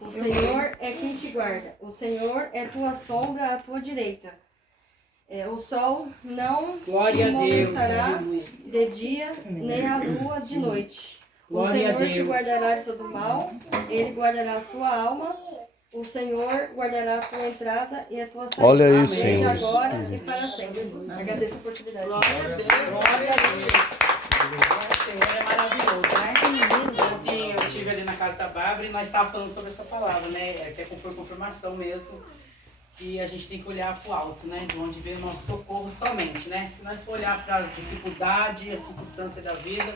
O Senhor é quem te guarda. O Senhor é tua sombra à tua direita. O sol não te molestará de dia, nem a lua de noite. O Senhor te guardará de todo mal. Ele guardará a sua alma. O Senhor guardará a tua entrada e a tua saída. Olha aí, Amém. Senhor. Desde agora e para sempre. Agradeço a oportunidade. Glória a Deus. Glória a Deus. O Senhor é maravilhoso, né? Ontem eu estive ali na casa da Bárbara e nós estávamos falando sobre essa palavra, né? Até foi confirmação mesmo. E a gente tem que olhar para o alto, né? De onde vem o nosso socorro somente, né? Se nós for olhar para as dificuldades, a circunstância da vida,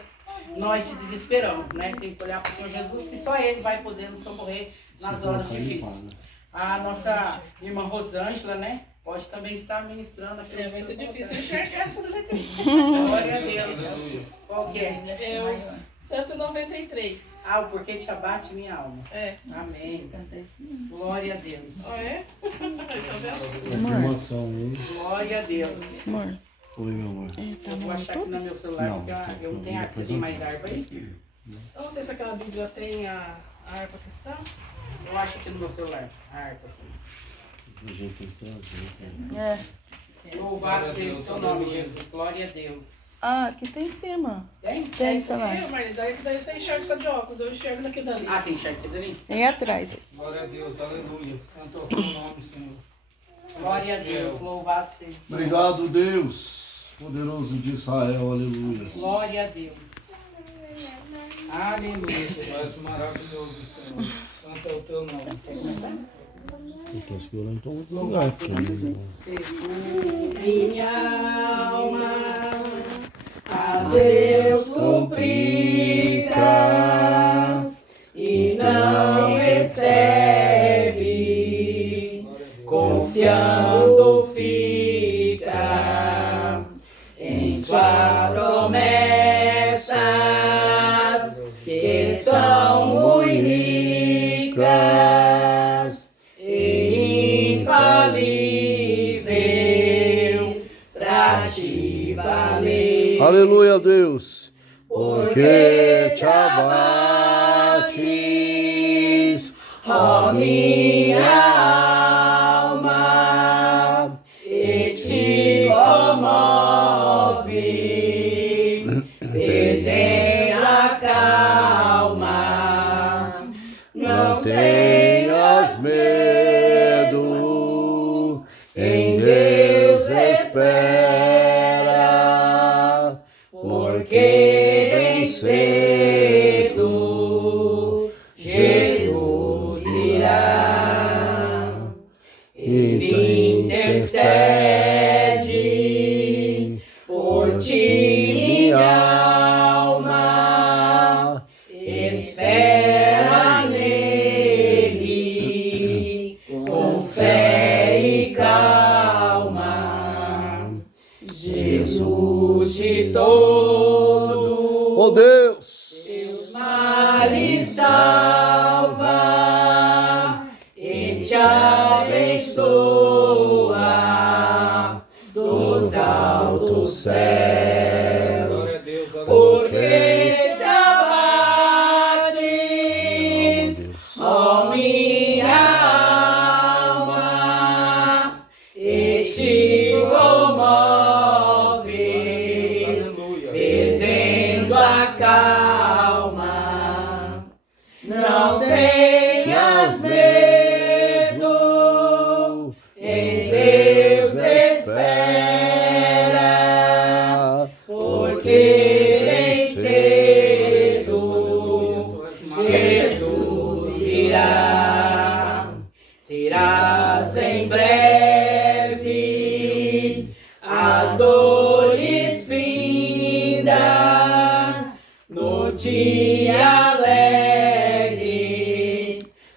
nós se desesperamos, né? Tem que olhar para o Senhor Jesus, que só Ele vai poder nos socorrer nas horas difíceis. A nossa irmã Rosângela, né? Pode também estar ministrando aqui. Vai ser difícil enxergar essa letrinha. Glória a Deus. Qual que é? É o 193. O porquê te abate minha alma. É. Amém. Glória a Deus. É? Tá vendo? Confirmação aí. Glória a Deus. Amor. Oi, meu amor. Eu vou achar aqui no meu celular, Não, porque eu não tenho você tem mais harpa aí? Eu não sei se aquela Bíblia tem a harpa cristã. Eu acho aqui no meu celular, a harpa. A gente tem que trazer. Louvado seja o seu nome, Jesus. Glória a Deus. Aqui tem em cima. Tem? Tem, Isso aqui, celular. Marlene, daí você enxerga só de óculos, eu enxergo daqui dali. Você enxerga aqui dali? Tem atrás. Glória a Deus, aleluia. Santo é o teu nome, Senhor. Glória a Deus, louvado seja. Obrigado, Deus, poderoso de Israel, aleluia. Glória a Deus. Aleluia, Tu és Jesus. maravilhoso, Senhor. Santo é o teu nome. Eu tô segurando todo lugar Louvado aqui. seja Jesus. Segura minha alma, a Deus suplicas e não recebes, confiando fica em suas promessas, que são muito ricas e infalíveis pra te valer. Aleluia, Deus. Porque te abates, ó minha alma, e te comoves, perdendo a calma. Não tenhas medo, em Deus espera, porque bem cedo Jesus virá. Ele intercede por ti, minha alma, espera nele com fé e calma. Jesus de todo, ó Deus, teus males salva e te abençoa dos altos céus. Glória a Deus, aleluia. Porque te abates, ó minha alma, e te comoves, Aleluia. perdendo a calma. Não tenhas medo, em Deus espera, porque bem cedo Jesus virá. Terás em breve as dores findas no dia alegre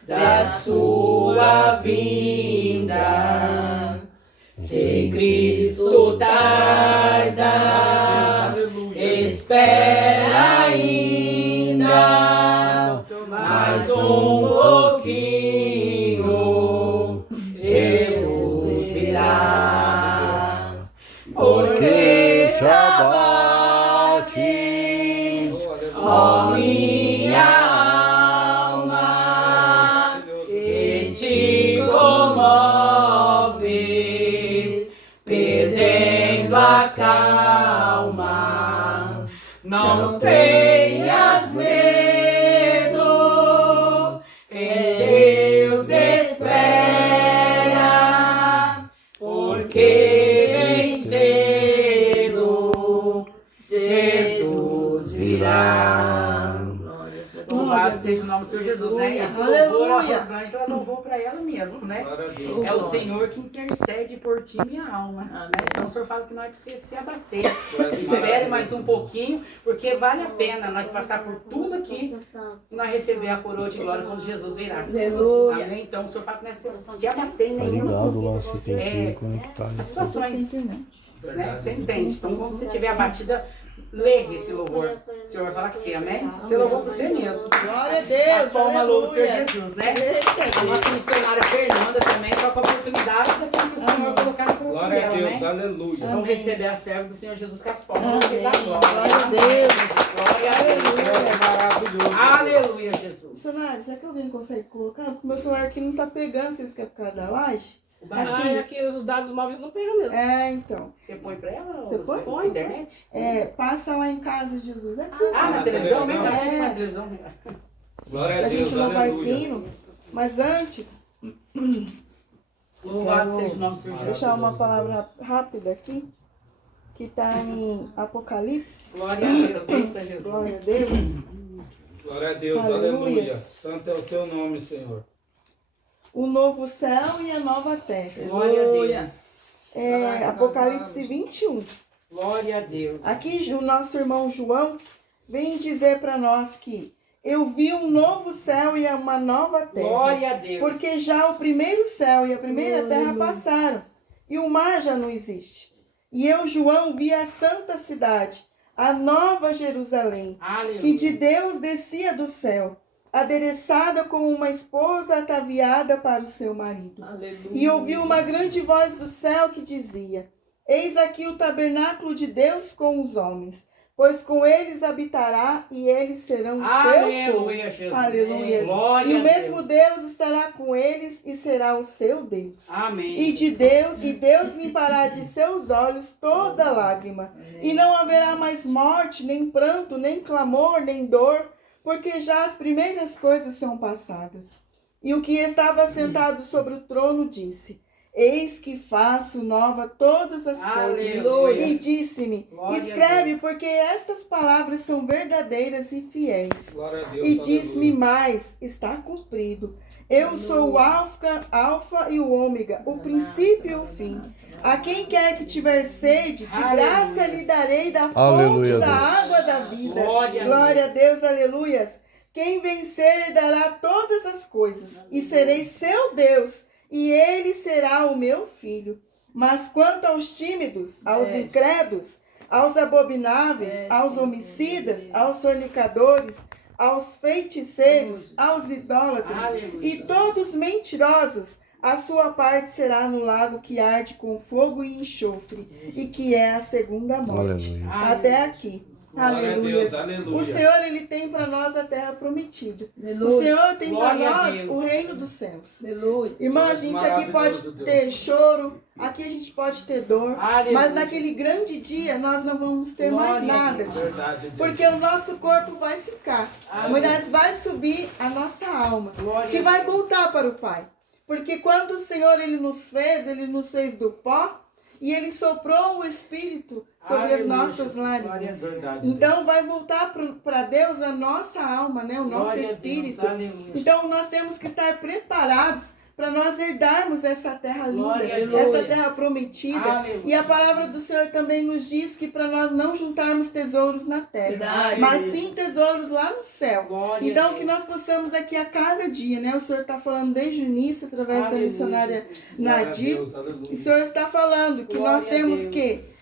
da sua vinda. Se Cristo tarda, espera ainda mais um pouquinho, Jesus virá. Porque te abates, ó minha alma, esse louvor, a Aleluia. Rosângela louvou para ela mesmo, né? Glória a Deus. É o Senhor que intercede por ti, minha alma. Né? Então o Senhor fala que não é para você se abater. Espere mais um pouquinho, porque vale a pena nós passar por tudo aqui e nós receber a coroa de glória quando Jesus virá. Aleluia. Amém? Então o Senhor fala que não é se abater em nenhuma Você tem que conectar as isso. situações. Verdade. Né? Você entende? Então quando você estiver abatida, lê esse louvor. O Senhor vai falar que sim, amém? Você louvou por você mesmo. Glória a Deus. A forma louva o Senhor aleluia. Jesus, né? Eita, A nossa missionária Fernanda também toca a oportunidade daquilo que o Senhor colocar no coração Glória a dela, Deus, né? aleluia. Vamos receber a serva do Senhor Jesus com as palmas. Amém. Vamos dar glória. Glória a Deus. Glória a Deus. É maravilhoso. Aleluia, Jesus. Missionário, será que alguém consegue colocar? Porque o meu celular aqui não tá pegando, vocês querem por causa da laje? O barulho, Ah, aqui os dados móveis não pegam mesmo. É, então. você põe pra ela? Você põe? Põe, internet? Passa lá em casa, Jesus. Aqui. Ah, na na televisão? televisão. Mesmo? É. Na televisão. Glória A a Deus, gente não faz aleluia. sino. Mas antes, Louvado Quero seja o nome do Senhor Jesus. deixar uma palavra rápida aqui, que está em Apocalipse. Glória a Deus. Eita, Jesus. Glória a Deus. Glória a Deus, Aleluia. aleluia. Santo é o teu nome, Senhor. O novo céu e a nova terra. Glória a Deus. Apocalipse 21. Glória a Deus. Aqui o nosso irmão João vem dizer para nós que eu vi um novo céu e uma nova terra. Glória a Deus. Porque já o primeiro céu e a primeira terra passaram, e o mar já não existe. E eu, João, vi a santa cidade, a nova Jerusalém, Aleluia. que de Deus descia do céu, adereçada como uma esposa ataviada para o seu marido. E ouvi uma grande voz do céu que dizia: Eis aqui o tabernáculo de Deus com os homens, pois com eles habitará e eles serão seu povo. Aleluia, Jesus. Aleluia. Glória E o a mesmo Deus estará com eles e será o seu Deus. Amém. E Deus limpará de seus olhos toda lágrima. E não haverá mais morte, nem pranto, nem clamor, nem dor, porque já as primeiras coisas são passadas. E o que estava sentado sobre o trono disse: Eis que faço nova todas as coisas. Aleluia. E disse-me: Glória a Escreve, Deus. porque estas palavras são verdadeiras e fiéis. Glória a Deus, E disse-me aleluia. mais: Está cumprido. Eu sou o alfa e o ômega, o princípio e o fim. A quem quer que tiver sede, de Aleluia. graça lhe darei da fonte Aleluia, da Deus. água da vida. Glória a Deus, aleluias. Quem vencer dará todas as coisas, e serei seu Deus, e ele será o meu filho. Mas quanto aos tímidos, aos incrédulos, aos abomináveis, aos homicidas, aos fornicadores, aos feiticeiros, aos idólatras Aleluia. e todos mentirosos, a sua parte será no lago que arde com fogo e enxofre, e que é a segunda morte. Aleluia. Até aqui. Glória a Aleluia. Deus, aleluia. O Senhor, Ele tem para nós a terra prometida. O Senhor tem para Glória a nós Deus. o reino dos céus. Aleluia. Irmã, a gente aqui pode Maravilhoso, Deus. ter choro, aqui a gente pode ter dor, Aleluia. mas naquele grande dia nós não vamos ter Glória mais a nada Deus. disso. Verdade, Deus. Porque o nosso corpo vai ficar, Aleluia. mas vai subir a nossa alma, Glória que a vai Deus. voltar para o Pai. Porque quando o Senhor Ele nos fez do pó, e Ele soprou o Espírito sobre as Aleluia, nossas Jesus. Glória a narinas. Deus. Verdade. Então vai voltar para Deus a nossa alma, né? O nosso Glória a Deus. espírito. Aleluia. Então nós temos que estar preparados para nós herdarmos essa terra Glória a linda, Deus. essa terra prometida. Aleluia. E a palavra do Senhor também nos diz que para nós não juntarmos tesouros na terra, Verdade. mas sim tesouros lá no céu. Glória Então a que Deus. nós possamos aqui a cada dia, né? O Senhor está falando desde o início, através da Aleluia, missionária Jesus. Glória a Nadir. Deus, aleluia. O Senhor está falando que Glória nós a temos Deus.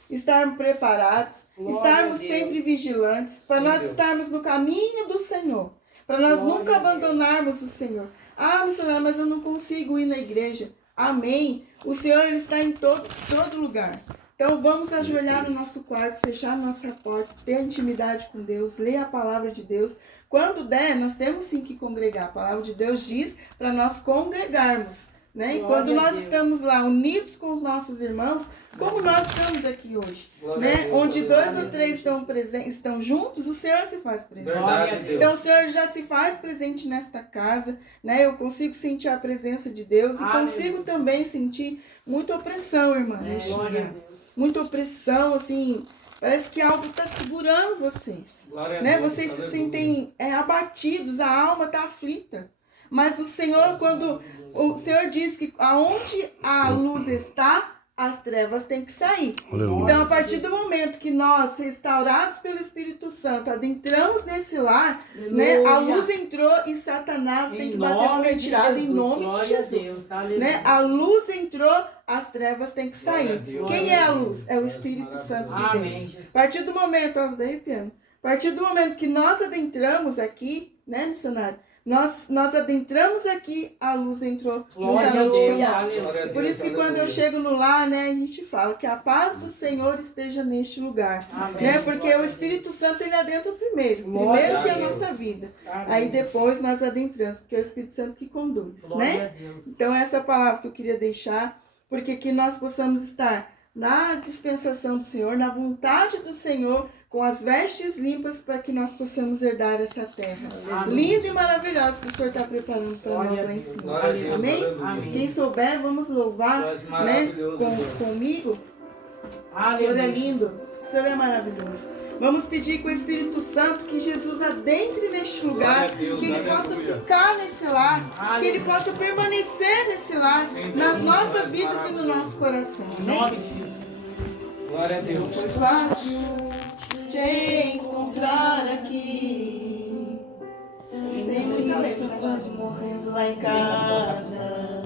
que estar preparados, Glória estarmos a Deus. sempre vigilantes, para Sim, nós Deus. estarmos no caminho do Senhor, para nós Glória nunca a Deus. abandonarmos o Senhor. Ah, missionária, mas eu não consigo ir na igreja. Amém. O Senhor Ele está em todo lugar. Então vamos ajoelhar no nosso quarto, fechar nossa porta, ter intimidade com Deus, ler a palavra de Deus. Quando der, nós temos sim que congregar. A palavra de Deus diz para nós congregarmos, né? E Glória quando a nós Deus. estamos lá unidos com os nossos irmãos, como nós estamos aqui hoje, Glória a né? Deus, Onde dois aleluia. ou três estão juntos, o Senhor se faz presente. Verdade, Glória a Deus. Então o Senhor já se faz presente nesta casa, né? Eu consigo sentir a presença de Deus e Aleluia. consigo também sentir muita opressão, irmã, neste Glória a lugar. Deus. Muita opressão, assim, parece que algo está segurando vocês, Glória a né? Deus, Vocês se aleluia. sentem abatidos, a alma está aflita. Mas o Senhor, quando o Senhor diz que aonde a luz está, as trevas têm que sair. Aleluia. Então, a partir do momento que nós, restaurados pelo Espírito Santo, adentramos nesse lar, né, a luz entrou e Satanás tem que bater por retirada em nome de Jesus. Né? A luz entrou, as trevas têm que sair. Quem é a luz? É o Espírito Santo de Deus. A partir do momento, ó, daí piano. A partir do momento que nós adentramos aqui, né, missionário? Nós adentramos aqui, a luz entrou juntamente conosco. Por isso que quando eu chego no lar, né, a gente fala que a paz do Senhor esteja neste lugar. Né? Porque o Espírito Santo, ele adentra primeiro que a nossa vida. Aí depois nós adentramos, porque é o Espírito Santo que conduz. Né? Então essa palavra que eu queria deixar, porque que nós possamos estar na dispensação do Senhor, na vontade do Senhor, com as vestes limpas, para que nós possamos herdar essa terra. Linda e maravilhosa que o Senhor está preparando para nós lá em cima. Amém? Quem souber, vamos louvar, né, comigo. O Senhor é lindo, o Senhor é maravilhoso. Vamos pedir com o Espírito Santo que Jesus adentre neste lugar, que Ele possa ficar nesse lar, que Ele possa permanecer nesse lar, nas nossas vidas e no nosso coração. Amém? Glória a Deus. Foi fácil te encontrar aqui, sem muita letra, lá em casa.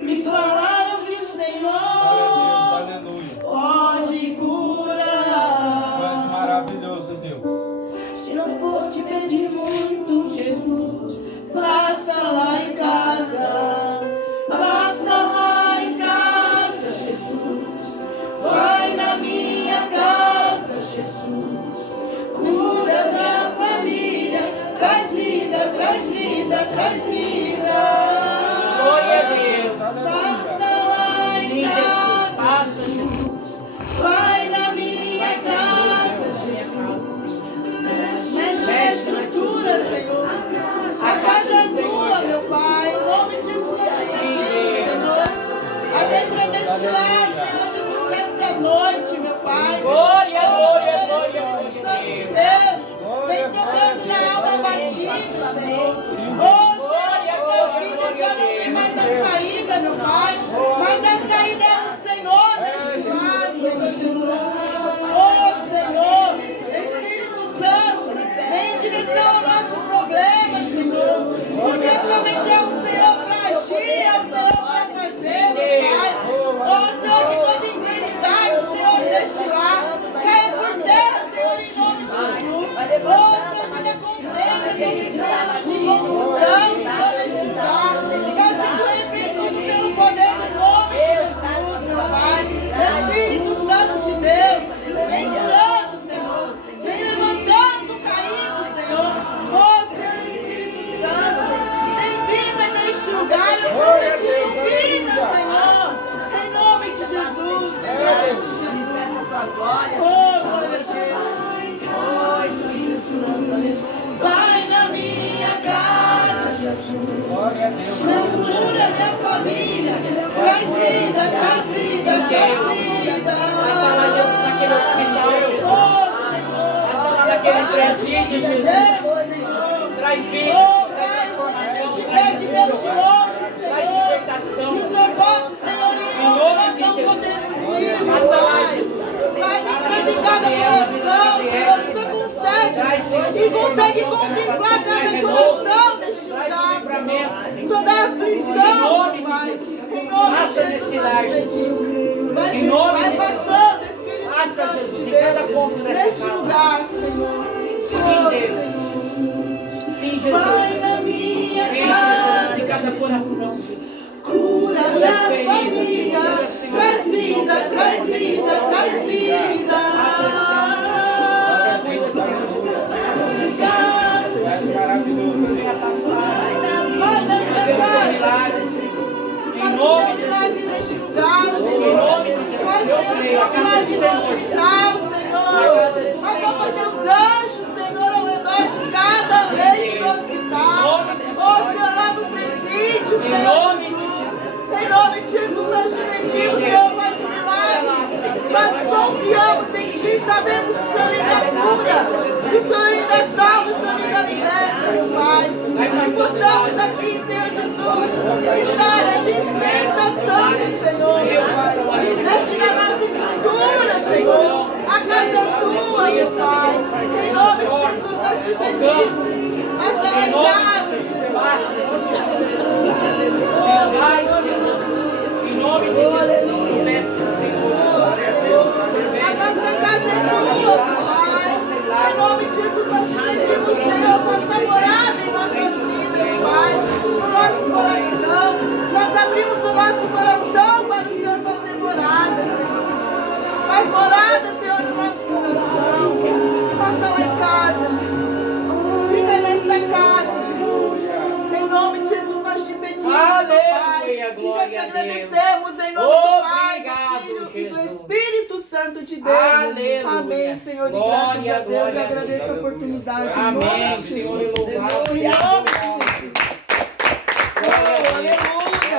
Me falaram que o Senhor pode curar. Tu és maravilhoso, Deus. Se não for te pedir muito, Jesus, passa lá em casa. Passa lá em casa, Jesus. Vai na minha casa, Jesus. Cura da família. Traz vida, traz vida, traz vida. Glória a Deus. Passa lá em casa, Passa, Jesus. vai na minha casa, Jesus. Mexe na estrutura, Senhor. A casa é tua, meu Pai. Em nome de Jesus, nós te pedimos, Senhor. Adentra neste lar, Senhor Jesus, nesta noite, meu Pai. Glória, glória, Oh, glória, Espírito glória. Santo de Deus, vem tocando na alma batida, Senhor. Oh, Senhor, as vidas já não tem mais a saída, meu Pai. Mas a saída é o Senhor neste lar, Senhor Jesus. Oh, Senhor, Espírito Santo, vem em direção ao nosso problema, Senhor. Porque somente é o Senhor para agir, é o Senhor para fazer, meu Pai. Oh, Senhor, que toda enfermidade, Senhor, deste lar, caia por terra, Senhor, em nome de Jesus. Oh, Senhor, toda contenda, toda espírito de confusão, Senhor, neste lar, está sendo repreendido pelo poder do nome de Jesus, meu Pai. Espírito Santo de Deus, vem curando, Senhor. Vem levantando o caído, Senhor. Oh, Senhor, Espírito Santo, tem vida neste lugar. Eu profetizo vida, Senhor. Em nome de Jesus. Em nome de Jesus. Oh, glória a Deus. Oh, Espírito Santo. Vai na minha casa, Jesus. Glória a Deus. Cura minha família. Traz vida, traz vida, traz vida. Passa lá, Jesus, naquele hospital, Jesus. Oh, Senhor. Passa lá naquele presídio, Jesus. Senhor. Traz vida, Oh, traz Pai, transformação, te traz pede Deus de longe, traz Senhor. libertação. Que o Senhor possa, Senhor, ir Em onde nome nós de não Jesus. podemos ir, meu Passa lá, Pai. Jesus. Vai entrando em cada coração, Senhor, o Senhor consegue. E consegue contemplar cada coração neste lugar, Senhor. Toda aflição, Pai. Em nome de Jesus, nós pedimos. Vai passando, Espírito Passa, Santo Jesus, de em cada Deus, ponto dessa neste casa. lugar, Senhor. Sim, Deus. Sim, Jesus. Vai na minha Entra, Jesus, em casa. cada coração. Cura minha família, traz vida, traz vida, traz vida. Glória a Deus. Tu és maravilhoso. Venha passar. Vai na minha Fazer casa, milagres. Em faz nome de milagre Jesus. neste lugar, Em Senhor. nome de Jesus. Faz Eu creio. A casa do milagre no Senhor. hospital, Senhor. Acampa teus anjos, Senhor, ao redor de cada leito do hospital. Oh, Senhor, lá no presídio, Em Senhor. nome de Jesus. Em nome de Jesus, nós te pedimos, Senhor, faz um milagre. Nós confiamos em Ti, sabemos que o Senhor ainda cura, que o Senhor ainda salva, que o Senhor ainda liberta, meu Pai. Estamos aqui, Senhor Jesus. Está na dispensação do Senhor. Mexe na nossa estrutura, Senhor. A casa é tua, meu Pai. Em nome de Jesus, nós te pedimos. Passa lá em casa, Jesus. Em nome de Jesus, peço ao Senhor. A nossa casa é tua, Pai. Em nome de Jesus, nós te pedimos, Senhor, faça morada em nossas vidas, Pai. No nosso coração. Nós abrimos o nosso coração para o Senhor fazer morada, Senhor Jesus. Faz morada, Senhor, no nosso coração. Passa lá em casa, Jesus. Fica nesta casa, Jesus. Em nome de Jesus, nós te pedimos, Pai. E já te agradecemos em nome do Pai, do Filho e do Espírito Santo de Deus. Aleluia. Amém, Senhor. E Glória, graças a Deus. glória Eu agradeço a Deus. oportunidade. Amém, Em nome de Senhor, Jesus. louvado Em nome de Jesus. Oh, aleluia.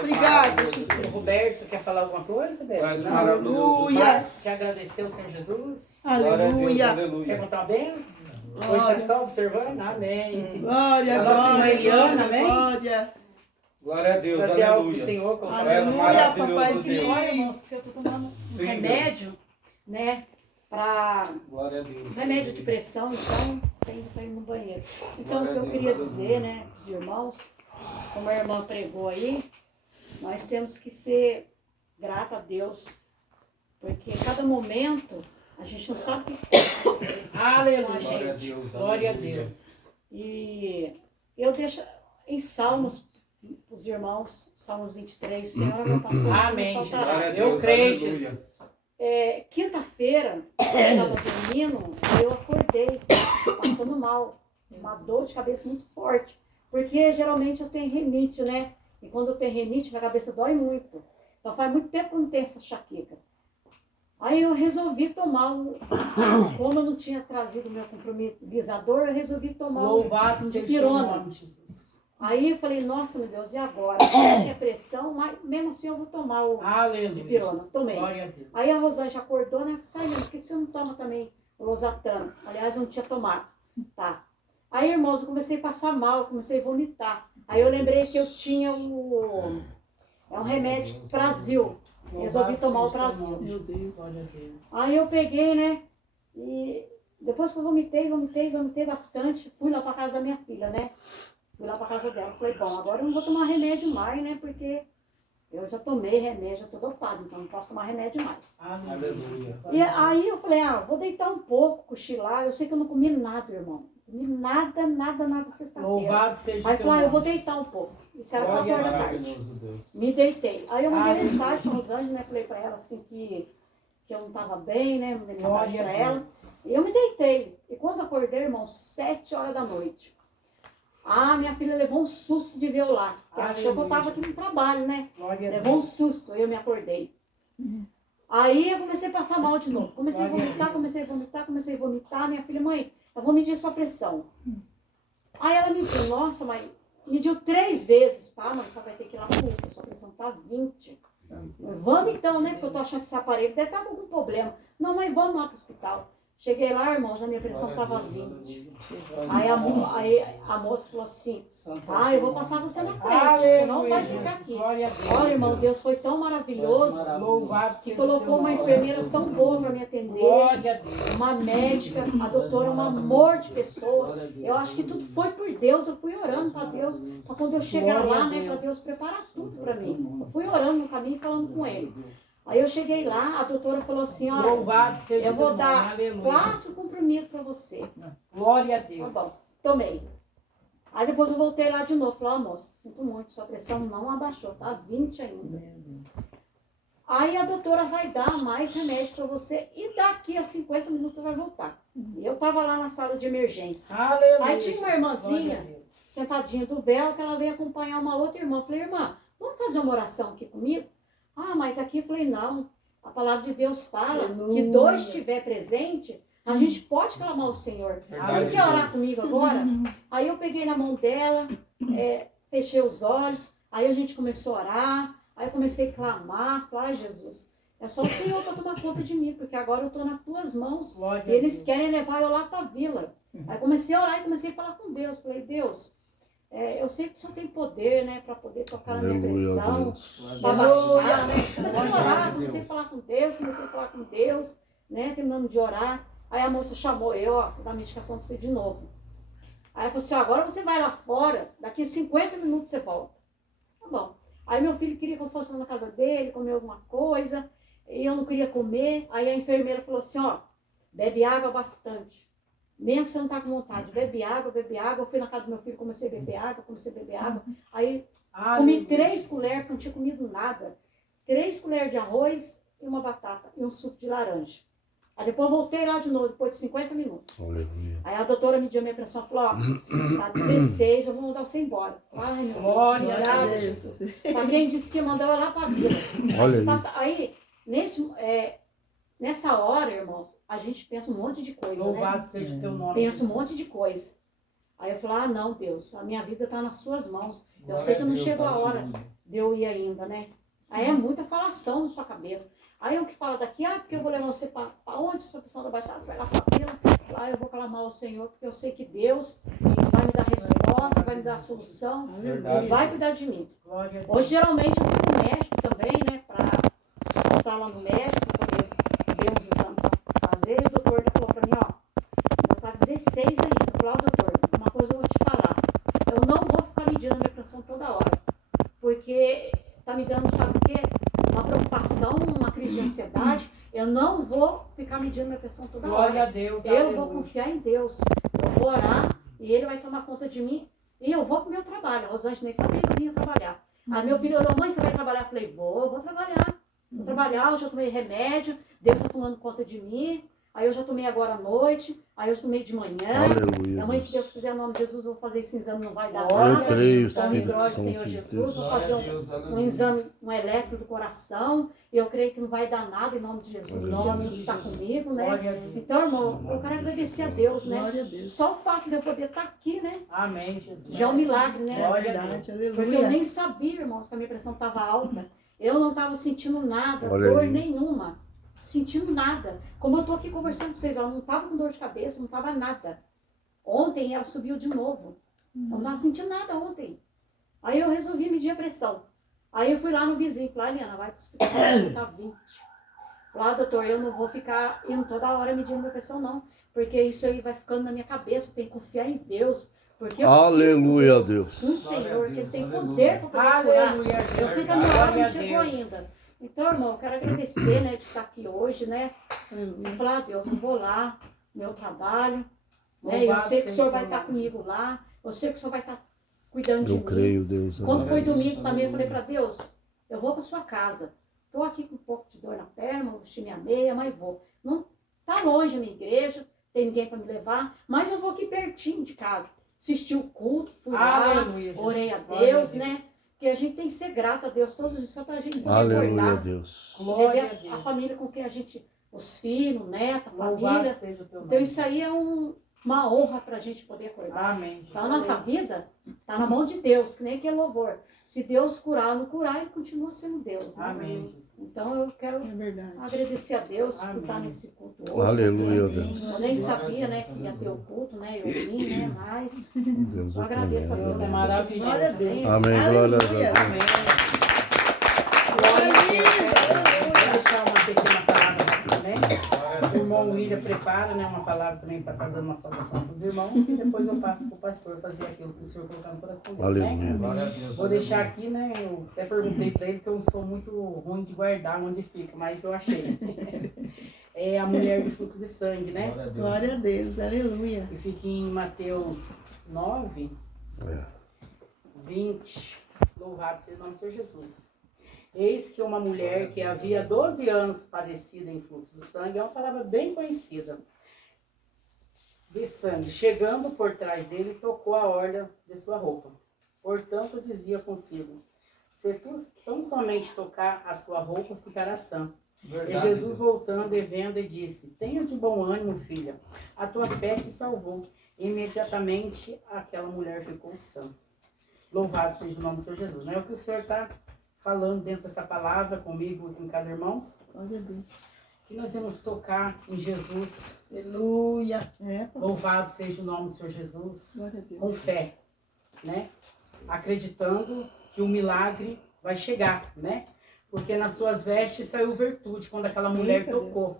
Obrigada, Jesus. O Roberto quer falar alguma coisa, Roberto? Faz Não? maravilhoso. Aleluia. Quer agradecer ao Senhor Jesus? Glória a Deus, Aleluia. Quer aleluia. contar uma benção? Hoje está só observando? Amém. Glória, A nossa irmã glória, Eliana, glória, amém? glória. Glória a Deus, Trazer algo pro aleluia. Senhor. Colocar Aleluia, maravilhoso papaizinho. Olha, irmãos, porque eu tô tomando um Sim, remédio, né? Pra Glória a Deus. remédio de pressão, então tem que ir no banheiro. Então, Glória o que a eu Deus, queria aleluia. dizer, né, pros irmãos, como a irmã pregou aí, nós temos que ser grata a Deus, porque cada momento a gente não sabe o que pode acontecer. Aleluia. Glória a Deus, Glória a aleluia. Deus. E eu deixo em Salmos, os irmãos, Salmos 23, Senhor, meu pastor, Amém, não Jesus. faltará. Glória a Eu Deus, creio, aleluia. Jesus. Quinta-feira, eu estava dormindo, eu acordei passando mal, uma dor de cabeça muito forte, porque geralmente eu tenho rinite, né? E quando eu tenho rinite, minha cabeça dói muito. Então faz muito tempo que eu não tenho essa enxaqueca. Aí eu resolvi tomar como eu não tinha trazido o meu compromissor, eu resolvi tomar Louvado um seja o teu dipirona. nome, Jesus. Aí eu falei, nossa, meu Deus, e agora? É minha pressão, mas mesmo assim eu vou tomar o Aleluia. dipirona. Jesus. Tomei. Glória a Deus. Aí a Rosângela acordou, né? Sai, por que você não toma também o losartano? Aliás, eu não tinha tomado. Tá. Aí, irmãos, eu comecei a passar mal, comecei a vomitar. Aí eu lembrei que eu tinha um remédio Prasil. Resolvi tomar o Prasil. Meu Deus. Glória a Deus. Aí eu peguei, né? E depois que eu vomitei bastante, fui lá pra casa da minha filha, né? Fui lá pra casa dela. Falei, bom, agora eu não vou tomar remédio mais, né? Porque eu já tomei remédio, já tô dopada, então não posso tomar remédio mais. Aleluia. E aí eu falei, vou deitar um pouco, cochilar. Eu sei que eu não comi nada, irmão. Comi nada sexta-feira. Louvado seja o Aí teu falei, eu vou nome, deitar um Jesus. pouco. Isso era Glória 4 horas da Maravilhoso, tarde. Deus. Me deitei. Aí eu mandei Aleluia. mensagem para Rosângela, né? Falei para ela assim que eu não estava bem, né? Mandei mensagem Glória para a ela. Deus. E eu me deitei. E quando acordei, irmão, 7 horas da noite. Minha filha levou um susto de ver eu lá. Porque ela achou que eu estava aqui no trabalho, né? Glória a Levou um Deus. susto, eu me acordei. Aí eu comecei a passar mal de novo. Comecei a vomitar. Minha filha, mãe, eu vou medir sua pressão. Aí ela mediu, nossa, mãe, mediu 3 vezes. Tá, mãe, só vai ter que ir lá pro UPA, sua pressão tá 20. Vamos então, né? Porque eu tô achando que esse aparelho deve estar com algum problema. Não, mãe, vamos lá pro hospital. Cheguei lá, irmãos, a minha pressão estava 20. Aí a moça falou assim, eu vou passar você na frente, você não vai ficar aqui. Glória a Deus. Olha, irmão, Deus foi tão maravilhoso, Louvado que seja o colocou teu uma nome. enfermeira tão boa para me atender, Glória a Deus. uma médica, a doutora, um amor de pessoa. Eu acho que tudo foi por Deus, eu fui orando para Deus, para quando eu chegar Glória lá, a né, para Deus. Deus preparar tudo para mim. Eu fui orando no caminho e falando com ele. Aí eu cheguei lá, a doutora falou assim, olha, Louvado seja eu o vou teu dar nome. Aleluia. 4 comprimidos para você. Glória a Tá Deus. bom, tomei. Aí depois eu voltei lá de novo, falei, moça, sinto muito, sua pressão não abaixou, tá 20 ainda. Aí a doutora vai dar mais remédio para você e daqui a 50 minutos você vai voltar. E eu tava lá na sala de emergência. Aleluia. Aí tinha uma irmãzinha, Glória a Deus. sentadinha do véu, que ela veio acompanhar uma outra irmã. Eu falei, irmã, vamos fazer uma oração aqui comigo? Mas aqui eu falei, não. A palavra de Deus fala que 2 estiver presente, a gente pode clamar ao Senhor. Você não quer orar comigo agora? Aí eu peguei na mão dela, fechei os olhos, aí a gente começou a orar, aí eu comecei a clamar, falar, Jesus, é só o Senhor para tomar conta de mim, porque agora eu estou nas tuas mãos. Glória a E eles Deus. querem levar eu lá para a vila. Aí comecei a orar e comecei a falar com Deus. Falei, Deus, eu sei que o Senhor tem poder, né, para poder tocar na minha Aleluia, pressão, Deus. para baixar, né? Comecei a orar, comecei a falar com Deus, né, terminando de orar. Aí a moça chamou eu, ó, vou dar medicação para você de novo. Aí ela falou assim, ó, agora você vai lá fora, daqui a 50 minutos você volta. Tá bom. Aí meu filho queria que eu fosse lá na casa dele, comer alguma coisa, e eu não queria comer. Aí a enfermeira falou assim, ó, bebe água bastante. Mesmo que você não tá com vontade, bebe água, bebe água. Eu fui na casa do meu filho, comecei a beber água. Aí comi 3 colheres, porque não tinha comido nada. 3 colheres de arroz e uma batata e um suco de laranja. Aí depois voltei lá de novo, depois de 50 minutos. Aleluia. Aí a doutora mediu a minha pressão e falou, ó, tá 16, eu vou mandar você embora. Ai, meu Deus, Glória a obrigada, Deus. Jesus. Pra quem disse que ia mandar eu lá pra vila. Olha Aí, nessa hora, irmãos, a gente pensa um monte de coisa, Louvado né? seja o teu nome. Pensa um Jesus. monte de coisa. Aí eu falo, não, Deus, a minha vida tá nas suas mãos. Eu Glória sei que a não Deus, chegou a hora aleluia. de eu ir ainda, né? Aí é muita falação na sua cabeça. Aí eu que falo daqui, porque eu vou levar você para onde? Sua opção da Baixada, você vai lá para a vila. Lá eu vou clamar ao Senhor, porque eu sei que Deus vai me dar resposta, vai me dar solução. Verdade. Ele vai cuidar de mim. Glória a Deus. Hoje, geralmente, eu vou no médico também, né? Para passar lá no médico, para poder ver uns exames para fazer. E o doutor já falou para mim, ó, ainda tá 16 ainda. Eu falei, ó, doutor, uma coisa eu vou te falar. Eu não vou ficar medindo a minha pressão toda hora. Porque tá me dando, sabe o quê? Uma preocupação, uma crise de ansiedade. Eu não vou ficar medindo minha pressão toda Glória a hora. Deus. Eu aleluia. vou confiar em Deus. Eu vou orar e Ele vai tomar conta de mim. E eu vou pro meu trabalho. A Rosângela nem sabia que eu ia trabalhar. Aí meu filho olhou, mãe, você vai trabalhar? Eu falei, vou trabalhar. Vou trabalhar, eu já tomei remédio. Deus está tomando conta de mim. Aí eu já tomei agora à noite. Aí eu tomei de manhã. Aleluia. Minha mãe, se Deus quiser, em nome de Jesus, eu vou fazer esse exame, não vai dar Glória nada. Eu creio, Então, me Espírito glória, Santo Senhor de Jesus. Vou Deus. fazer Glória a Deus, um aleluia. exame, um elétrico do coração. E eu creio que não vai dar nada em nome de Jesus. Em nome de Jesus está comigo, né? Glória a Deus. Então, irmão, eu quero agradecer a Deus, né? Glória a Deus. Só o fato de eu poder estar aqui, né? Amém, Jesus. Já é um milagre, né? Glória a Verdade, Deus. Porque eu aleluia. nem sabia, irmãos, que a minha pressão estava alta. Eu não estava sentindo nada, Olha dor aí. nenhuma. Sentindo nada. Como eu estou aqui conversando com vocês, ó, eu não estava com dor de cabeça, não estava nada. Ontem ela subiu de novo. Eu não estava sentindo nada ontem. Aí eu resolvi medir a pressão. Aí eu fui lá no vizinho, falei, Eliana, vai para o hospital, tá 20. Falei, doutor, eu não vou ficar indo toda hora medindo minha pressão, não. Porque isso aí vai ficando na minha cabeça, eu tenho que confiar em Deus. Porque eu Aleluia, sirvo Deus. um Senhor, que Ele tem poder para poder curar. Aleluia. Eu sei que a minha hora Glória não a chegou Deus. ainda. Então, irmão, eu quero agradecer, né, de estar aqui hoje, né? E falar, Deus, eu vou lá, meu trabalho, né? Eu Louvado sei que o seja Senhor o vai teu estar nome, comigo Jesus. lá. Eu sei que o Senhor vai estar cuidando de Eu mim. creio, Deus. Quando foi Aleluia. domingo também, eu falei para Deus, eu vou para sua casa. Estou aqui com um pouco de dor na perna, vou vestir minha meia, mas vou. Não tá longe a minha igreja, tem ninguém para me levar, mas eu vou aqui pertinho de casa. Assisti o culto, fui lá, Aleluia, Jesus. orei a Glória Deus, né? Porque a gente tem que ser grata a Deus todos os dias, só para a gente poder Aleluia, acordar. Deus. Glória a Ver Deus. a família com quem a gente, os filhos, neto, a Louvado família. seja o teu nome. Então isso aí é uma honra para a gente poder acordar. Amém. Então a nossa vida está na mão de Deus, que nem aquele louvor. Se Deus curar ou não curar, Ele continua sendo Deus. Né? Amém, Jesus. Então eu quero É verdade. agradecer a Deus por Amém. estar nesse culto hoje. Aleluia, Deus. Eu nem sabia, né, que ia ter o culto, né? Eu vim, né? Mas Deus eu é agradeço a tremendo. Deus. É maravilhoso. Glória a Deus. Amém, glória a Deus. Amém. Glória a Deus. Vou deixar uma pequena palavra aqui também. O irmão William prepara, né, uma palavra também para estar dando uma saudação para os irmãos. E depois eu passo para o pastor fazer aquilo que o senhor colocar no coração dele. Né? Aleluia. Glória a Deus. Vou deixar aqui, né? Eu até perguntei para ele que eu não sou muito ruim de guardar onde fica, mas eu achei. É a mulher de fluxo de sangue, né? Glória a Deus. Glória a Deus, aleluia. E fica em Mateus 9, É. 20. Louvado seja o nome do Senhor Jesus. Eis que uma mulher que havia 12 anos padecida em fluxo de sangue, é uma palavra bem conhecida, de sangue, chegando por trás dele, tocou a orla de sua roupa. Portanto, dizia consigo, se tu tão somente tocar a sua roupa, ficará sã. Verdade, E Jesus Deus. voltando e vendo, e disse, tenha de bom ânimo, filha, a tua fé te salvou. Imediatamente aquela mulher ficou sã. Louvado seja o nome do Senhor Jesus. Não é o que o Senhor está falando dentro dessa palavra comigo e com cada irmão? Glória a Deus. Que nós vamos tocar em Jesus. Aleluia. É, papai. Louvado seja o nome do Senhor Jesus. Glória a Deus. Com fé. né? Acreditando que o milagre vai chegar, né? Porque nas suas vestes saiu virtude quando aquela mulher tocou.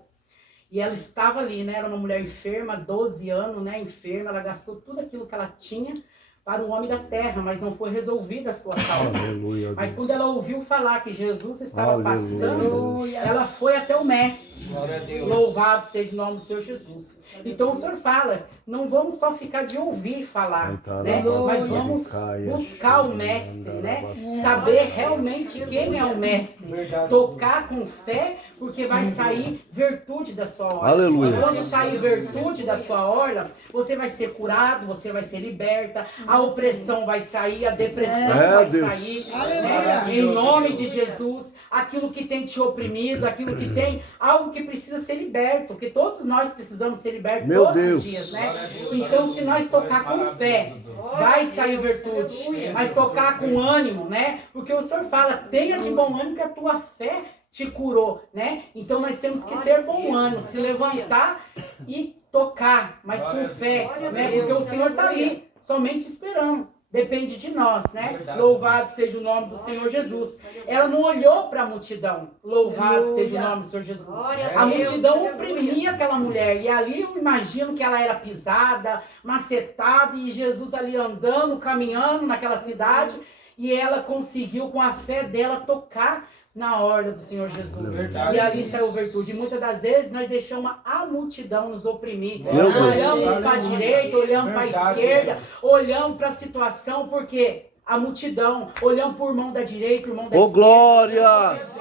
E ela estava ali, né? Era uma mulher enferma, 12 anos, né? Enferma, ela gastou tudo aquilo que ela tinha para o homem da terra, mas não foi resolvida a sua causa. Aleluia, Mas Deus. quando ela ouviu falar que Jesus estava Aleluia, passando, Deus. ela foi até o mestre. Glória a Deus. Louvado seja o nome do Senhor Jesus. Então o Senhor fala, não vamos só ficar de ouvir falar, né? Mas vamos buscar o mestre, né? Saber realmente quem é o mestre. Tocar com fé, porque vai sair virtude da sua hora. Aleluia. Quando sair virtude da sua hora, você vai ser curado, você vai ser liberta, a opressão vai sair, a depressão vai sair, né? Em nome de Jesus, aquilo que tem te oprimido, aquilo que tem, algo que precisa ser liberto, porque todos nós precisamos ser libertos todos os dias, né? Então, se nós tocar com fé, vai sair virtude, mas tocar com ânimo, né? Porque o Senhor fala, tenha de bom ânimo que a tua fé te curou, né? Então nós temos que ter bom ânimo, se levantar e tocar, mas com fé, né? Porque o Senhor está ali, somente esperando. Depende de nós, né? Verdade. Louvado seja o nome do Senhor Jesus. Ela não olhou para a multidão. Louvado seja o nome do Senhor Jesus. A multidão oprimia aquela mulher. E ali eu imagino que ela era pisada, macetada, e Jesus ali andando, caminhando naquela cidade. E ela conseguiu, com a fé dela, tocar na ordem do Senhor Jesus. Verdade. E ali saiu virtude. E muitas das vezes nós deixamos a multidão nos oprimir. Meu Deus. Olhamos para a direita, olhamos para a Verdade, esquerda, olhamos para a situação, porque a multidão, olhamos para o irmão da direita, o irmão da Ô, esquerda. glórias!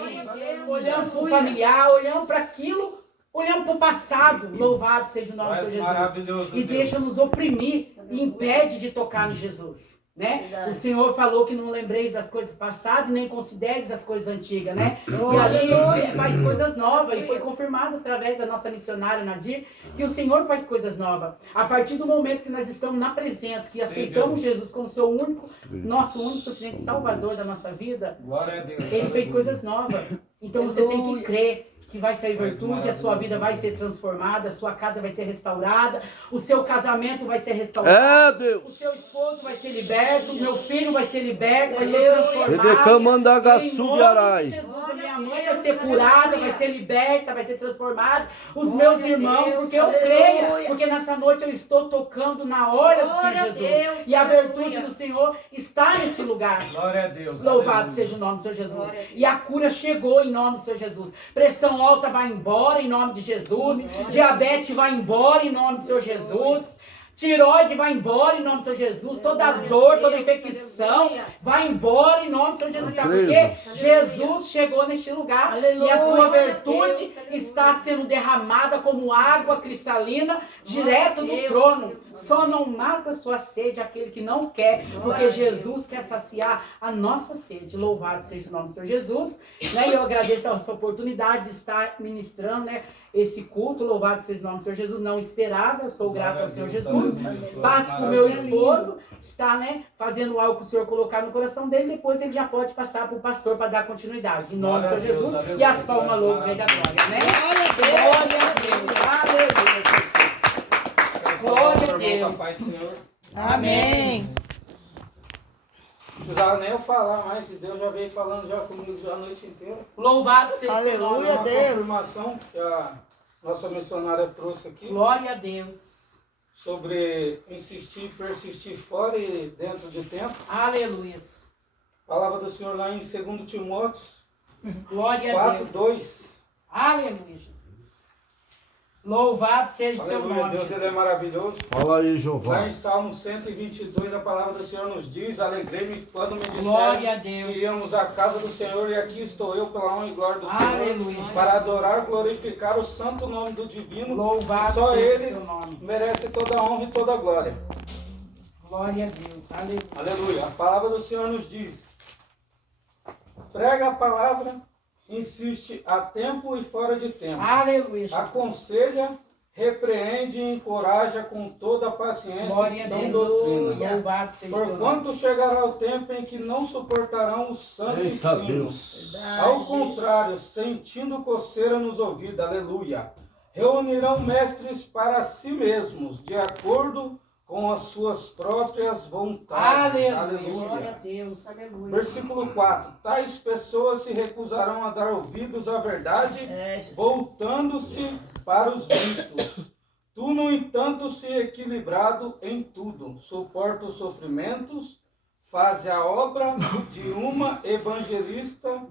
Olhamos para o familiar, olhamos para aquilo, olhamos para o passado. Louvado seja o nome do Senhor Jesus. Maravilhoso, E Deus. deixa nos oprimir e impede de tocar no Jesus. Né? O Senhor falou que não lembreis das coisas passadas e nem consideres as coisas antigas, né? E ali ele faz coisas novas, e foi confirmado através da nossa missionária Nadir que o Senhor faz coisas novas. A partir do momento que nós estamos na presença, que aceitamos Jesus como seu único, nosso único suficiente Salvador da nossa vida, Glória a Deus. Ele fez coisas novas. Então você tem que crer que vai sair virtude, a sua vida vai ser transformada, a sua casa vai ser restaurada, o seu casamento vai ser restaurado, É, Deus. o seu esposo vai ser liberto, o meu filho vai ser liberto, vai ser transformado. Redecamandaga Em nome subiarai. de Jesus, a minha mãe vai ser curada, vai ser liberta, vai ser transformada, os meus irmãos, porque eu creio, porque nessa noite eu estou tocando na hora do Senhor Jesus, e a virtude do Senhor está nesse lugar. Glória a Deus. Louvado seja o nome do Senhor Jesus. E a cura chegou em nome do Senhor Jesus. Pressão alta vai embora em nome de Jesus. Diabetes vai embora em nome do Senhor Jesus. Tiroide vai embora em nome do Senhor Jesus. Toda dor, toda infecção vai embora em nome do Senhor Jesus. Sabe por quê? Jesus chegou neste lugar. E a sua virtude está sendo derramada como água cristalina direto do trono. Só não mata a sua sede aquele que não quer, porque Jesus quer saciar a nossa sede. Louvado seja o nome do Senhor Jesus. E eu agradeço essa oportunidade de estar ministrando, né, esse culto. Louvado seja o nome do Senhor Jesus. Não esperava, eu sou grato ao Senhor Jesus. Passo para o meu esposo, está, né, fazendo algo que o Senhor colocar no coração dele, depois ele já pode passar para o pastor para dar continuidade. Em nome do Senhor Jesus. E as palmas loucas, Rei da Glória, né? Glória a Deus. Aleluia, Jesus. Glória a Deus. Amém. Não precisava nem eu falar mais, de Deus já veio falando já comigo já a noite inteira. Louvado seja o seu nome, Uma Deus. confirmação que a nossa missionária trouxe aqui Glória a Deus. sobre insistir e persistir fora e dentro de tempo. Aleluia. A palavra do Senhor lá em 2 Timóteo Glória a Deus. 4:2. Aleluia, Jesus. Louvado seja o seu Aleluia, nome, Deus, Jesus. Ele é maravilhoso. Fala aí, Lá Jeová. em Salmo 122, a palavra do Senhor nos diz: alegrei-me quando me Glória a disseram Deus. que íamos à casa do Senhor, e aqui estou eu pela honra e glória do Aleluia, Senhor, Jesus. para adorar, glorificar o santo nome do Divino. Louvado Só seja Ele o seu nome. merece toda a honra e toda a glória. Glória a Deus. Aleluia. Aleluia. A palavra do Senhor nos diz: prega a palavra, insiste a tempo e fora de tempo. Aleluia, Jesus. Aconselha, repreende e encoraja com toda a paciência Glória e a sã Deus. doutrina. Louvado seja o seu nome. Porquanto chegará o tempo em que não suportarão o santo Eita ensino. Deus. Ao contrário, sentindo coceira nos ouvidos, aleluia, reunirão mestres para si mesmos, de acordo com as suas próprias vontades. Aleluia. Glória a Deus, aleluia. Versículo 4. Tais pessoas se recusarão a dar ouvidos à verdade, voltando-se para os mitos. Tu, no entanto, se equilibrado em tudo, suporta os sofrimentos, faz a obra de uma evangelista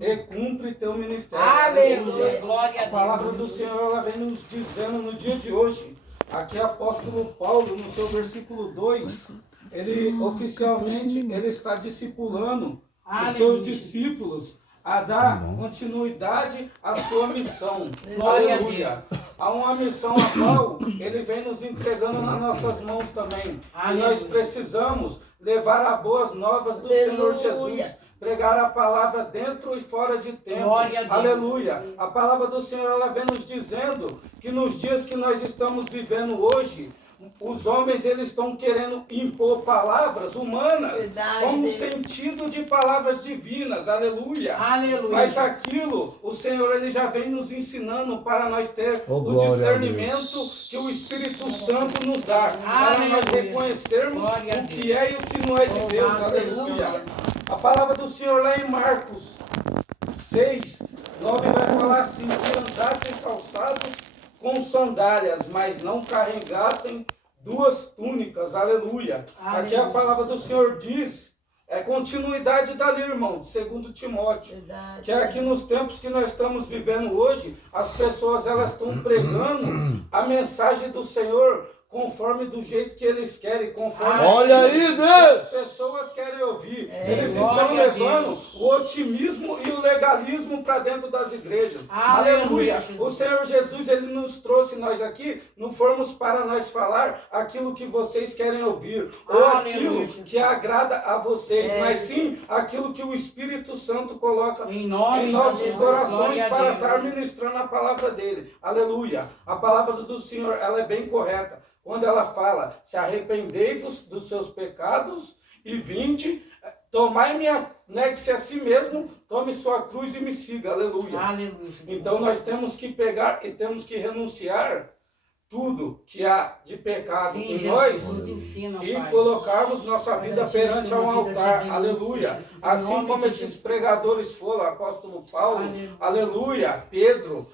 e cumpre teu ministério. Aleluia. Glória a A palavra Deus. do Senhor ela vem nos dizendo no dia de hoje. Aqui apóstolo Paulo, no seu versículo 2, ele oficialmente ele está discipulando os seus discípulos a dar continuidade à sua missão. Glória a Aleluia. Deus. Há uma missão a qual ele vem nos entregando nas nossas mãos também. E nós precisamos levar a boas novas do Senhor Jesus. Pregar a palavra dentro e fora de tempo. Glória a Deus. Aleluia. A palavra do Senhor ela vem nos dizendo que nos dias que nós estamos vivendo hoje, os homens eles estão querendo impor palavras humanas como sentido de palavras divinas. Aleluia. Aleluia. Mas aquilo, o Senhor ele já vem nos ensinando para nós ter o glória a discernimento que o Espírito Santo nos dá. Para nós reconhecermos Glória a o que é e o que não é de Deus. Aleluia. A palavra do Senhor lá em Marcos 6, 9 vai falar assim: que andassem calçados com sandálias, mas não carregassem duas túnicas. Aleluia. Aqui a palavra do Senhor diz, é continuidade dali, irmão, de 2 Timóteo. Que é aqui nos tempos que nós estamos vivendo hoje, as pessoas elas estão pregando a mensagem do Senhor conforme do jeito que eles querem, conforme Olha aí, Deus! as pessoas querem ouvir. Eles estão glória a levando Deus. o otimismo e o legalismo para dentro das igrejas. Aleluia, Aleluia. Jesus. O Senhor Jesus, ele nos trouxe nós aqui, não fomos para nós falar aquilo que vocês querem ouvir, ou Aleluia, aquilo Jesus. que agrada a vocês, mas sim aquilo que o Espírito Santo coloca Em nome em de nossos Jesus. corações Glória a para Deus. estar ministrando a palavra dele. Aleluia. A palavra do Senhor, ela é bem correta. Quando ela fala, se arrependei-vos dos seus pecados e vinde, tomai minha, negue-se a si mesmo, tome sua cruz e me siga. Aleluia. Aleluia, Jesus. Então nós temos que pegar e temos que renunciar tudo que há de pecado Sim, em Jesus, nós nos ensina, e Pai. colocarmos nossa vida perante ao uma vida de altar. renúncia, Aleluia. Jesus, em Assim nome como de esses Jesus. pregadores foram, apóstolo Paulo, Aleluia. aleluia. Pedro,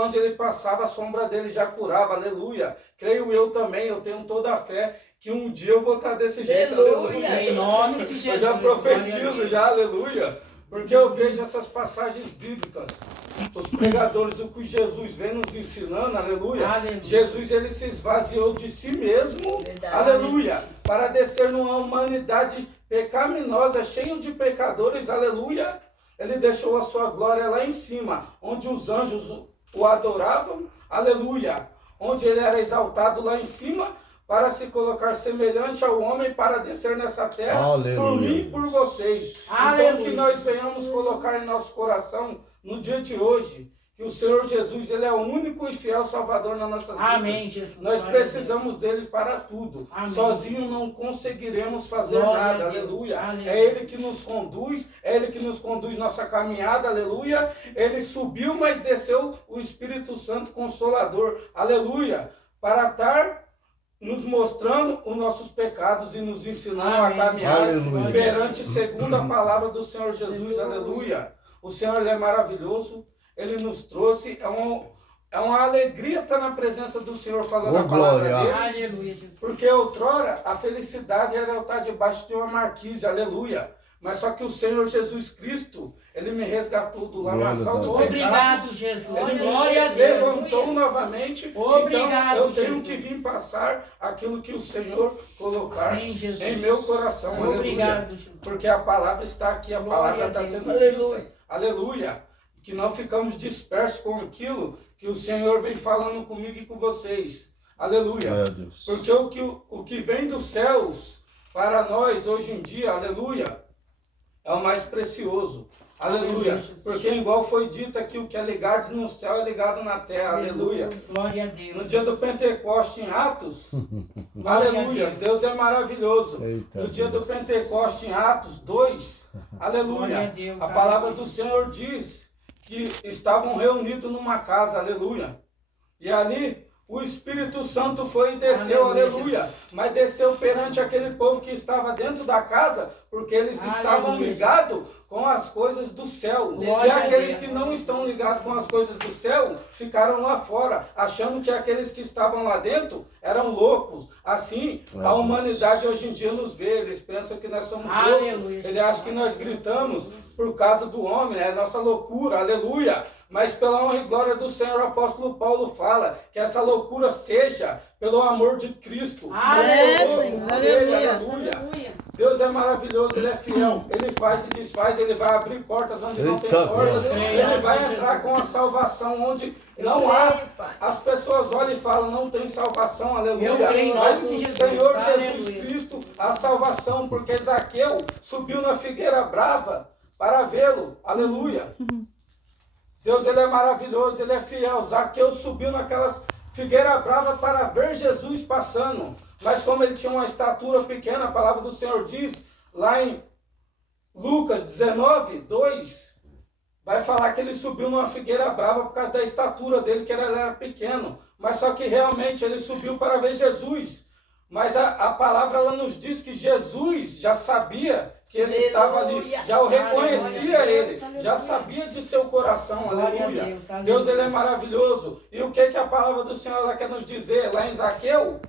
onde ele passava, a sombra dele já curava, aleluia. Creio eu também, eu tenho toda a fé que um dia eu vou estar desse jeito, aleluia. Em nome de Jesus. Eu já Glória a profetizo, Deus. já, aleluia. Porque eu vejo essas passagens bíblicas, os pregadores, o que Jesus vem nos ensinando, aleluia. Aleluia. Jesus, ele se esvaziou de si mesmo, aleluia, para descer numa humanidade pecaminosa, cheio de pecadores, aleluia. Ele deixou a sua glória lá em cima, onde os anjos o adoravam, aleluia. Onde ele era exaltado lá em cima, para se colocar semelhante ao homem, para descer nessa terra, Aleluia. por mim e por vocês. Aleluia. Então que nós venhamos colocar em nosso coração, no dia de hoje, que o Senhor Jesus, ele é o único e fiel Salvador nas nossas vidas. Amém, Jesus. Nós Glória a precisamos Deus. dele para tudo. Amém, Sozinho Jesus. não conseguiremos fazer Glória nada, a Deus. aleluia. Aleluia. É ele que nos conduz, é ele que nos conduz nossa caminhada, aleluia. Ele subiu, mas desceu o Espírito Santo Consolador, aleluia, para estar nos mostrando os nossos pecados e nos ensinando Amém. a caminhar Aleluia. perante segundo a palavra do Senhor Jesus, aleluia. O Senhor, ele é maravilhoso, ele nos trouxe, é uma alegria estar na presença do Senhor falando Oh, a palavra glória. dele. Aleluia, Jesus. Porque outrora a felicidade era eu estar debaixo de uma marquise, aleluia. Mas só que o Senhor Jesus Cristo, ele me resgatou do lamaçal do pecado. Obrigado, Jesus. Ele Glória a me Deus. levantou novamente. Obrigado, então eu tenho Jesus. que vir passar aquilo que o Senhor colocar Sim, Jesus. em meu coração, aleluia. Obrigado, Jesus. Porque a palavra está aqui, a Glória palavra a está Deus. sendo Aleluia. dita. Aleluia. Que não ficamos dispersos com aquilo que o Senhor vem falando comigo e com vocês. Aleluia. Meu Deus. Porque o que vem dos céus para nós hoje em dia, aleluia, é o mais precioso. Aleluia. Aleluia, Jesus. Porque igual foi dito aqui, o que é ligado no céu é ligado na terra. Aleluia. Glória a Deus. No dia do Pentecoste em Atos, Glória a aleluia, Deus. Deus é maravilhoso. Eita No dia do Deus. Pentecoste em Atos 2, Glória a aleluia, Deus, a palavra aleluia. do Senhor diz que estavam reunidos numa casa, aleluia. E ali o Espírito Santo foi e desceu, aleluia. Mas desceu perante aquele povo que estava dentro da casa, porque eles estavam ligados com as coisas do céu. E aqueles que não estão ligados com as coisas do céu, ficaram lá fora, achando que aqueles que estavam lá dentro eram loucos. Assim, a humanidade hoje em dia nos vê, eles pensam que nós somos loucos. Eles acham que nós gritamos por causa do homem, é nossa loucura, aleluia. Mas pela honra e glória do Senhor, o apóstolo Paulo fala que essa loucura seja pelo amor de Cristo. Senhor, aleluia. Deus é maravilhoso, Ele é fiel, Ele faz e desfaz, Ele vai abrir portas onde não tem portas, Ele vai entrar com a salvação onde não há. As pessoas olham e falam, não tem salvação, aleluia. Mas no Senhor Jesus Cristo há salvação, porque Zaqueu subiu na figueira brava para vê-lo, aleluia. Deus, Ele é maravilhoso, Ele é fiel. Zaqueu subiu naquelas figueiras bravas para ver Jesus passando. Mas como ele tinha uma estatura pequena, a palavra do Senhor diz, lá em Lucas 19, 2, vai falar que ele subiu numa figueira brava por causa da estatura dele, que ele era pequeno. Mas só que realmente ele subiu para ver Jesus. Mas a palavra ela nos diz que Jesus já sabia que ele estava ali, já o reconhecia ele, já sabia de seu coração, aleluia. Deus, Ele é maravilhoso. E o que a palavra do Senhor ela quer nos dizer lá em Zaqueu?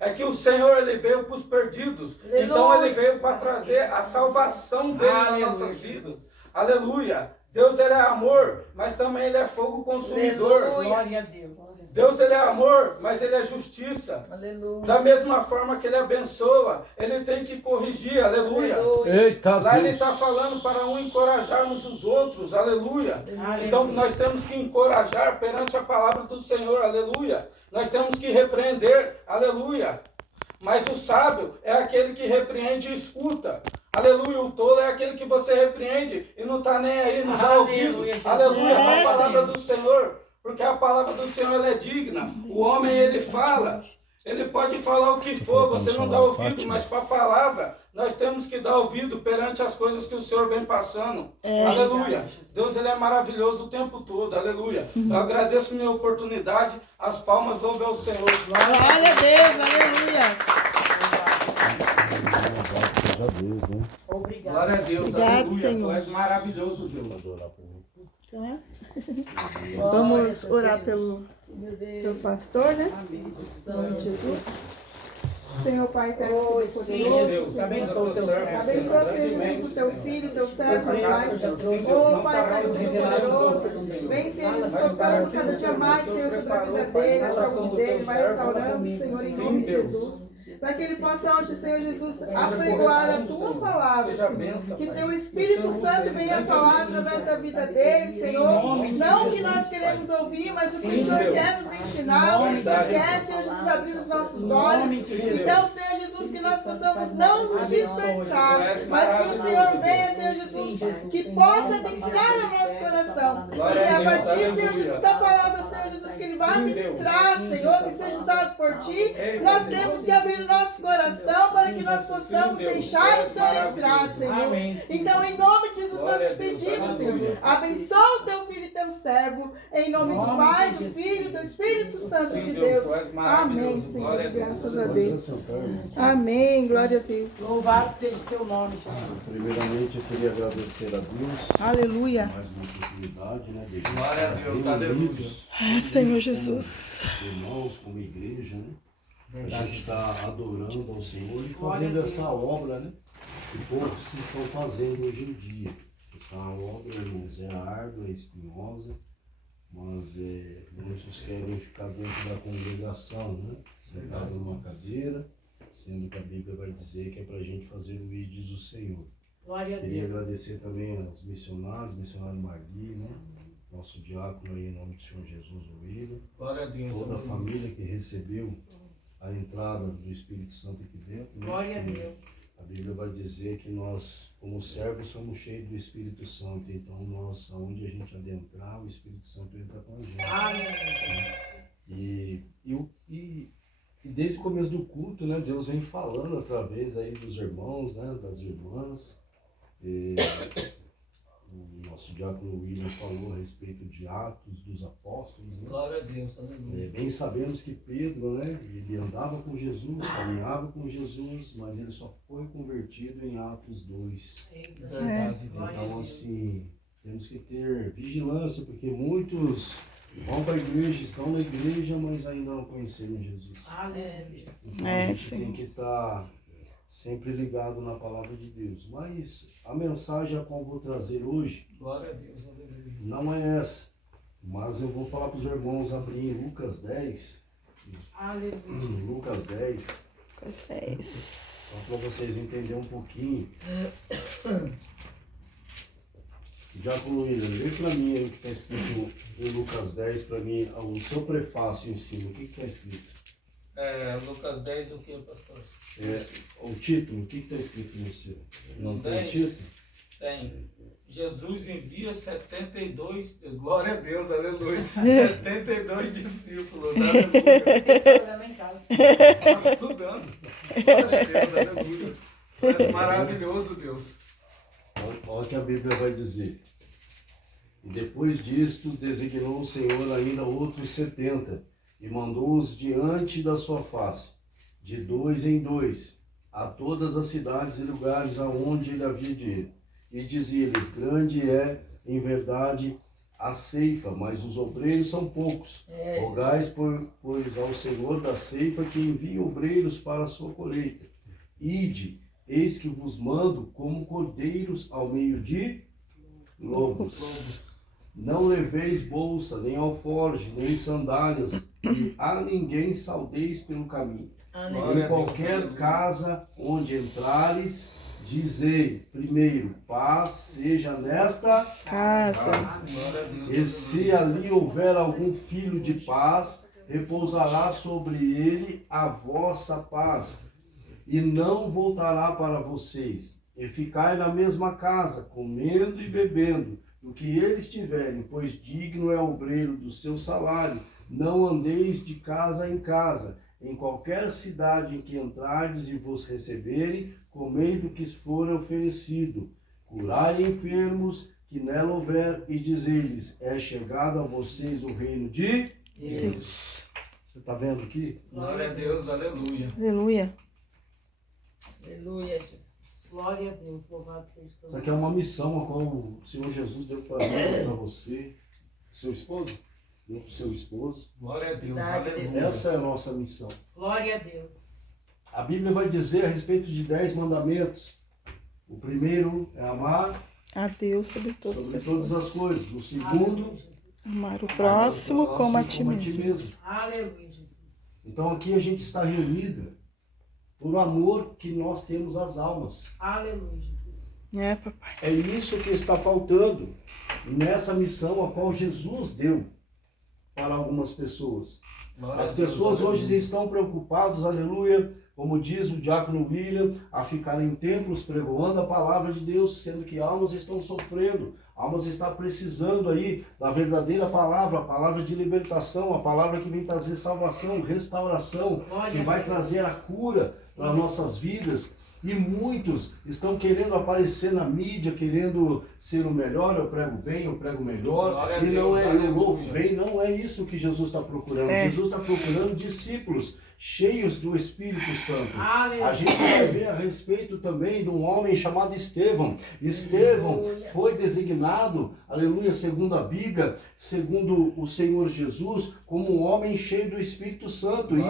É que o Senhor, Ele veio para os perdidos. Então Ele veio para trazer a salvação dele nas nossas vidas. Aleluia. Deus, Ele é amor, mas também Ele é fogo consumidor. Glória a Deus. Deus, Ele é amor, mas Ele é justiça. Aleluia. Da mesma forma que Ele abençoa, Ele tem que corrigir. Aleluia. Eita, lá Deus. Ele está falando para encorajarmos os outros. Aleluia. Então nós temos que encorajar perante a palavra do Senhor. Aleluia. Nós temos que repreender. Aleluia. Mas o sábio é aquele que repreende e escuta. Aleluia, o tolo é aquele que você repreende e não está nem aí, não dá ouvido. Aleluia, a palavra do Senhor, porque a palavra do Senhor ela é digna. O homem, ele fala, ele pode falar o que for, você não dá ouvido, mas para a palavra, nós temos que dar ouvido perante as coisas que o Senhor vem passando. Aleluia. Deus, Ele é maravilhoso o tempo todo. Aleluia. Eu agradeço minha oportunidade. As palmas louvam ao Senhor. Glória a Deus, aleluia. Obrigado. Glória a Deus, Obrigado, aleluia. Senhor. Tu és maravilhoso, Deus. Vamos orar pelo pastor, né? Em nome de Jesus. Senhor Pai eterno, poderoso, Abençoa o teu servo. abençoa, Senhor Jesus, o teu filho, o teu servo, Pai. Oh, Pai eterno, poderoso, vem, Senhor Jesus, tocando cada dia mais, Senhor, sobre a vida dele, a saúde dele, vai restaurando, Senhor, em nome de Jesus. Para que ele possa hoje, Senhor Jesus, apregoar a tua palavra, Senhor. Que teu Espírito Santo venha falar através da vida dele, Senhor. Não o que nós queremos ouvir, mas o que o Senhor quer nos ensinar. O que quer, Senhor Jesus, abrir os nossos olhos. Então, Senhor Jesus, que nós possamos não nos dispersar, mas que o Senhor venha, Senhor Jesus, que possa entrar no nosso coração. Porque a partir, Senhor Jesus, da palavra, Senhor Jesus, que ele vai ministrar, Senhor, que seja usado por ti, nós temos que abrir o nosso coração para que nós possamos deixar o Senhor entrar, Senhor. Então, em nome de Jesus, nós te pedimos, Senhor, abençoa o teu filho e teu servo, em nome do Pai, do Filho e do Espírito Santo de Deus. Amém, Senhor, graças a Deus. Amém, glória a Deus. Louvado seja o seu nome, Jesus. Primeiramente, eu queria agradecer a Deus. Aleluia. Mais uma oportunidade, né? De Glória a Deus, aleluia. Senhor Jesus. Irmãos, como igreja, né? A gente está adorando ao Senhor e fazendo essa obra, né? Que poucos estão fazendo hoje em dia. Essa obra, irmãos, é árdua, é espinhosa, mas muitos querem ficar dentro da congregação, né? Sentado numa cadeira, sendo que a Bíblia vai dizer que é para a gente fazer o ídolo do Senhor. Glória a Queria Deus. agradecer também aos missionários, missionário Magui, né? Nosso diácono aí, em nome do Senhor Jesus, o William. Glória a Deus. Toda a família que recebeu a entrada do Espírito Santo aqui dentro. Né? Glória a Deus. A Bíblia vai dizer que nós, como servos, somos cheios do Espírito Santo. Então, nós, aonde a gente adentrar, o Espírito Santo entra com a gente. Aleluia. E desde o começo do culto, né, Deus vem falando através aí dos irmãos, né, das irmãs. O nosso diácono William falou a respeito de Atos dos Apóstolos. Né? Glória a Deus, aleluia. Bem sabemos que Pedro, né, ele andava com Jesus, caminhava com Jesus, mas ele só foi convertido em Atos 2. Então, assim, temos que ter vigilância, porque muitos vão para a igreja, estão na igreja, mas ainda não conheceram Jesus. Então, a gente tem que estar sempre ligado na palavra de Deus. Mas a mensagem a qual eu vou trazer hoje, glória a Deus, aleluia, não é essa. Mas eu vou falar para os irmãos abrir Lucas 10. Aleluia. Lucas 10. Lucas 10. Só para vocês entenderem um pouquinho. Diácono William, lê para mim aí o que está escrito em Lucas 10, para mim, o seu prefácio em cima. O que está escrito? Lucas 10 do que, pastor? O título, o que está escrito no seu? Não tem título? Tem. Jesus envia 72, glória a Deus, aleluia, 72 discípulos, aleluia. Estava estudando, glória a Deus, aleluia. É maravilhoso, Deus. Olha o que a Bíblia vai dizer. E depois disto, designou o Senhor ainda outros 70, e mandou-os diante da sua face, de 2 em 2, a todas as cidades e lugares aonde ele havia de ir. E dizia-lhes: grande é, em verdade, a ceifa, mas os obreiros são poucos. Rogais, pois, ao Senhor da ceifa que envie obreiros para a sua colheita. Ide, eis que vos mando como cordeiros ao meio de lobos. Não leveis bolsa, nem alforje, nem sandálias, e a ninguém saudeis pelo caminho. Em qualquer casa onde entrares, dizei primeiro: paz seja nesta casa. E se ali houver algum filho de paz, repousará sobre ele a vossa paz, e não voltará para vocês. E ficai na mesma casa, comendo e bebendo o que eles tiverem, pois digno é o obreiro do seu salário. Não andeis de casa em casa. Em qualquer cidade em que entrardes e vos receberem, comei do que for oferecido. Curai enfermos que nela houver, e dizei-lhes: é chegado a vocês o reino de Deus. Você está vendo aqui? Glória a Deus, aleluia. Aleluia. Aleluia, Jesus. Glória a Deus, louvado seja o Isso aqui é uma missão a qual o Senhor Jesus deu para mim, para você, seu esposo, deu para o seu esposo. Glória a Deus, Verdade, aleluia. Essa é a nossa missão. Glória a Deus. A Bíblia vai dizer a respeito de 10 mandamentos. O primeiro é amar A Deus sobre todas as as coisas. O segundo, Aleluia, Jesus. Amar o próximo como a ti mesmo. Aleluia, Jesus. Então aqui a gente está reunido por amor que nós temos às almas. Aleluia, Jesus. Papai. É isso que está faltando nessa missão a qual Jesus deu para algumas pessoas. As pessoas hoje estão preocupadas, aleluia, como diz o diácono William, a ficar em templos pregoando a palavra de Deus, sendo que almas estão sofrendo, almas estão precisando aí da verdadeira palavra, a palavra de libertação, a palavra que vem trazer salvação, restauração, que vai trazer a cura para nossas vidas. E muitos estão querendo aparecer na mídia, querendo ser o melhor, eu prego bem, eu prego melhor, e não é, eu louvo bem, não é isso que Jesus está procurando. Jesus está procurando discípulos cheios do Espírito Santo. A gente vai ver a respeito também de um homem chamado Estevão. Estevão foi designado, aleluia, segundo a Bíblia, segundo o Senhor Jesus, como um homem cheio do Espírito Santo. E